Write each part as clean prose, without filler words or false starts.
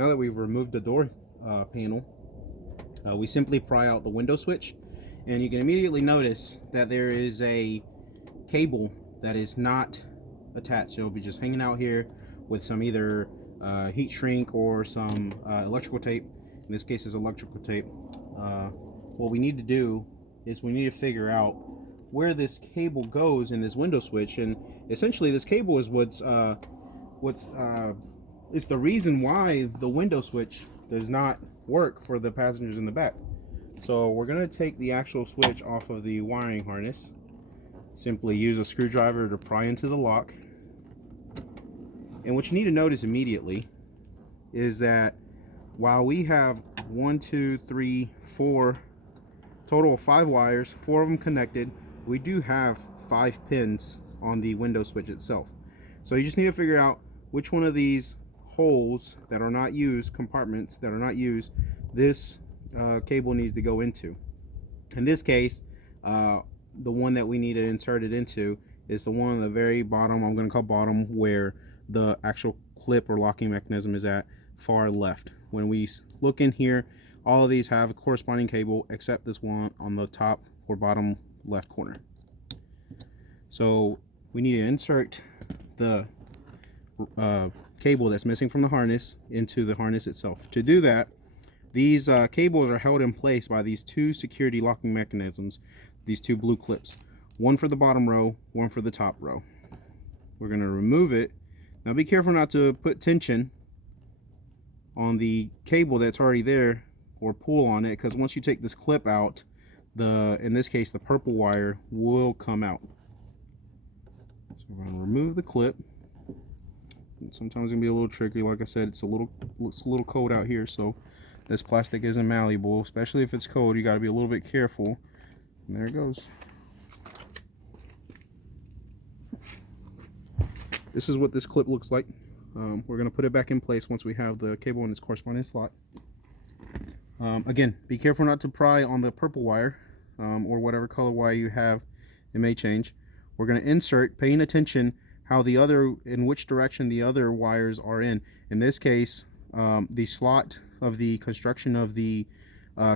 Now that we've removed the door panel, we simply pry out the window switch, and you can immediately notice that there is a cable that is not attached. It'll be just hanging out here with some either heat shrink or some electrical tape. In this case, is electrical tape. What we need to do is we need to figure out where this cable goes in this window switch, and essentially this cable is it's the reason why the window switch does not work for the passengers in the back. So we're going to take the actual switch off of the wiring harness, simply use a screwdriver to pry into the lock. And what you need to notice immediately is that while we have 1, 2, 3, 4, total of 5 wires, 4 of them connected, we do have 5 pins on the window switch itself. So you just need to figure out which one of these holes that are not used, compartments that are not used, this cable needs to go into. In this case, the one that we need to insert it into is the one on the very bottom. I'm going to call bottom, where the actual clip or locking mechanism is at, far left. When we look in here, all of these have a corresponding cable except this one on the top or bottom left corner. So we need to insert the cable that's missing from the harness into the harness itself. To do that, these cables are held in place by these 2 security locking mechanisms, these 2 blue clips, one for the bottom row, one for the top row. We're going to remove it. Now be careful not to put tension on the cable that's already there or pull on it, because once you take this clip out, in this case the purple wire will come out. So we're going to remove the clip. Sometimes it's gonna be a little tricky. Like I said, looks a little cold out here, so this plastic isn't malleable, especially if it's cold. You got to be a little bit careful. And there it goes. This is what this clip looks like. We're gonna put it back in place once we have the cable in its corresponding slot. Again, be careful not to pry on the purple wire or whatever color wire you have. It may change. We're gonna insert, paying attention in which direction the other wires are in. In this case, the slot of the construction of the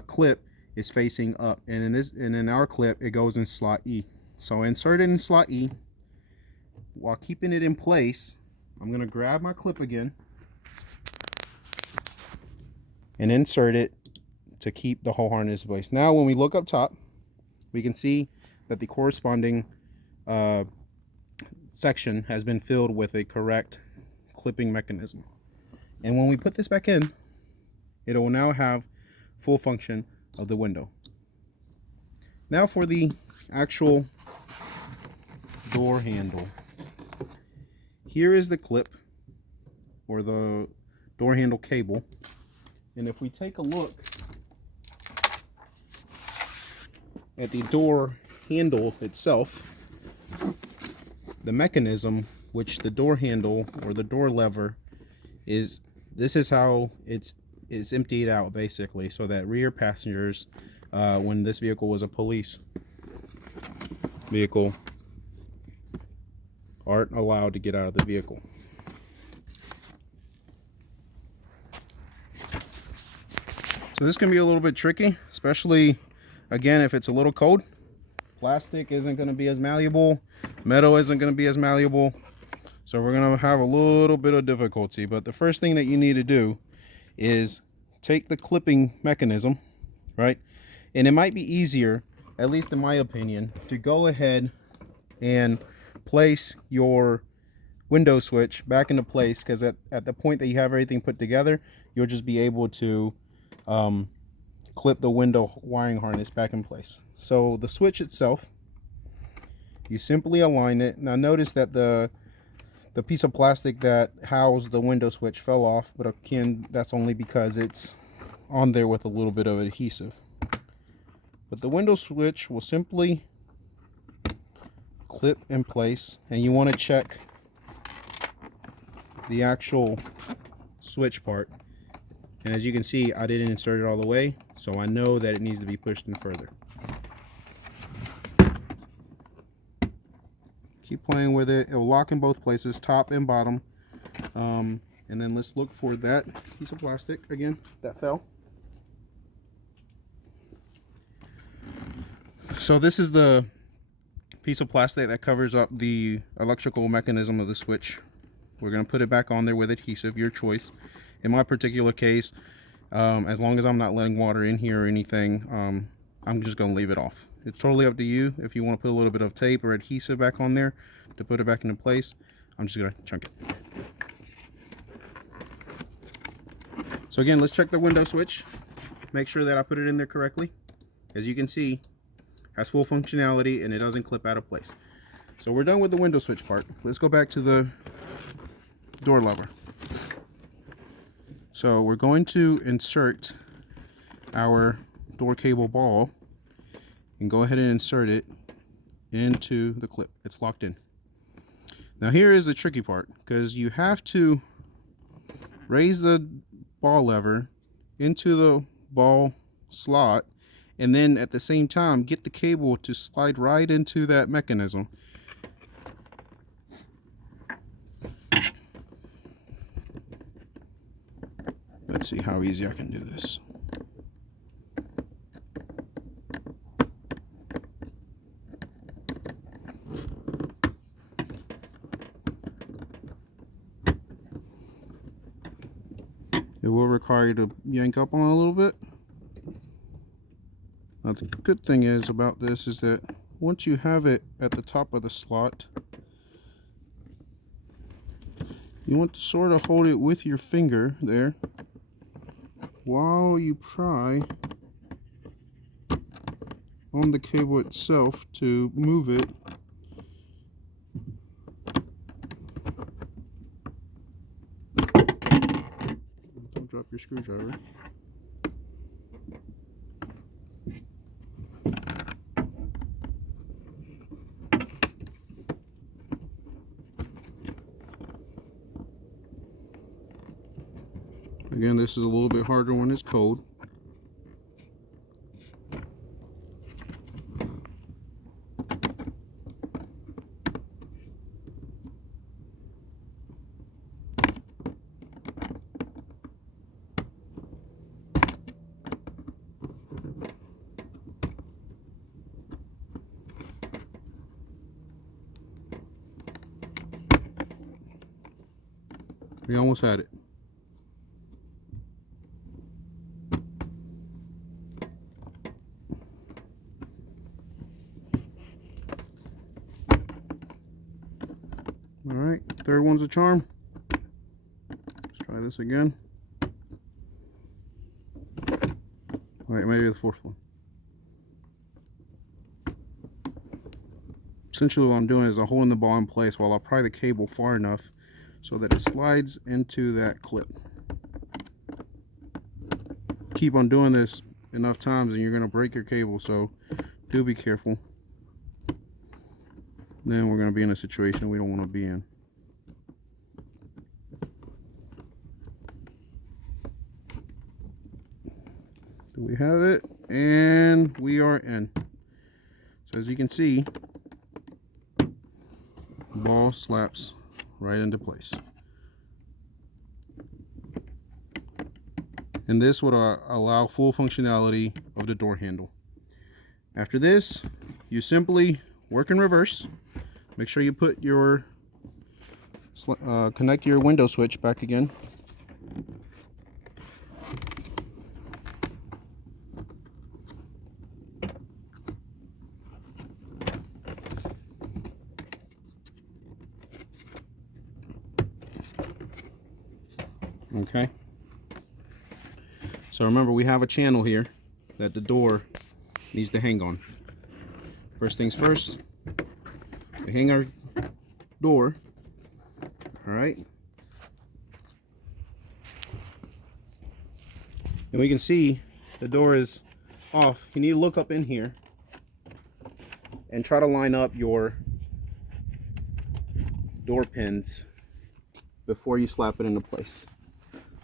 clip is facing up, and in our clip it goes in slot E. So insert it in slot E. While keeping it in place, I'm going to grab my clip again and insert it to keep the whole harness in place. Now when we look up top, we can see that the corresponding section has been filled with a correct clipping mechanism. And when we put this back in, it will now have full function of the window. Now for the actual door handle. Here is the clip or the door handle cable. And if we take a look at the door handle itself, the mechanism, which the door handle or the door lever is, this is how it's emptied out basically, so that rear passengers, when this vehicle was a police vehicle, aren't allowed to get out of the vehicle. So this can be a little bit tricky, especially again if it's a little cold. Plastic isn't going to be as malleable, metal isn't going to be as malleable, so we're going to have a little bit of difficulty. But the first thing that you need to do is take the clipping mechanism, right? And it might be easier, at least in my opinion, to go ahead and place your window switch back into place, because at the point that you have everything put together, you'll just be able to clip the window wiring harness back in place. So the switch itself, you simply align it. Now notice that the piece of plastic that housed the window switch fell off, but again, that's only because it's on there with a little bit of adhesive. But the window switch will simply clip in place, and you want to check the actual switch part. And as you can see, I didn't insert it all the way, so I know that it needs to be pushed in further. Keep playing with it. It will lock in both places, top and bottom. And then let's look for that piece of plastic again that fell. So this is the piece of plastic that covers up the electrical mechanism of the switch. We're going to put it back on there with adhesive, your choice. In my particular case, as long as I'm not letting water in here or anything, I'm just going to leave it off. It's totally up to you. If you want to put a little bit of tape or adhesive back on there to put it back into place, I'm just going to chunk it. So again, let's check the window switch. Make sure that I put it in there correctly. As you can see, has full functionality and it doesn't clip out of place. So we're done with the window switch part. Let's go back to the door lever. So we're going to insert our door cable ball and go ahead and insert it into the clip. It's locked in. Now here is the tricky part, because you have to raise the ball lever into the ball slot and then at the same time get the cable to slide right into that mechanism. Let's see how easy I can do this. It will require you to yank up on it a little bit. Now the good thing is about this is that once you have it at the top of the slot, you want to sort of hold it with your finger there while you pry on the cable itself to move it. Don't drop your screwdriver. Again, this is a little bit harder when it's cold. We almost had it. All right, third one's a charm. Let's try this again. All right, maybe the fourth one. Essentially what I'm doing is I'm holding the ball in place while I pry the cable far enough so that it slides into that clip. Keep on doing this enough times and you're going to break your cable, so do be careful. Then we're going to be in a situation we don't want to be in. Do we have it? And we are in. So as you can see, the ball slaps right into place. And this would allow full functionality of the door handle. After this, you simply work in reverse. Make sure you put your connect your window switch back again. Okay. So remember, we have a channel here that the door needs to hang on. First things first, we hang our door. All right. And we can see the door is off. You need to look up in here and try to line up your door pins before you slap it into place.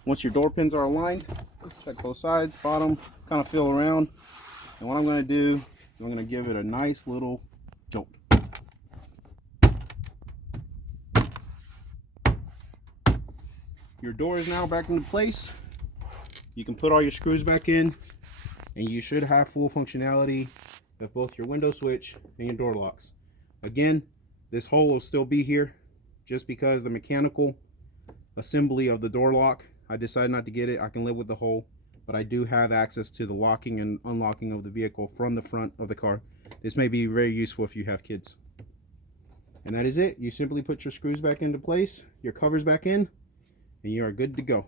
Once your door pins are aligned, check both sides, bottom, kind of feel around. And what I'm going to do is I'm going to give it a nice little jolt. your door is now back into place. You can put all your screws back in, and you should have full functionality of both your window switch and your door locks. Again, this hole will still be here just because the mechanical assembly of the door lock, I decided not to get it. I can live with the hole, but I do have access to the locking and unlocking of the vehicle from the front of the car. This may be very useful if you have kids. And that is it. You simply put your screws back into place, your covers back in, and you are good to go.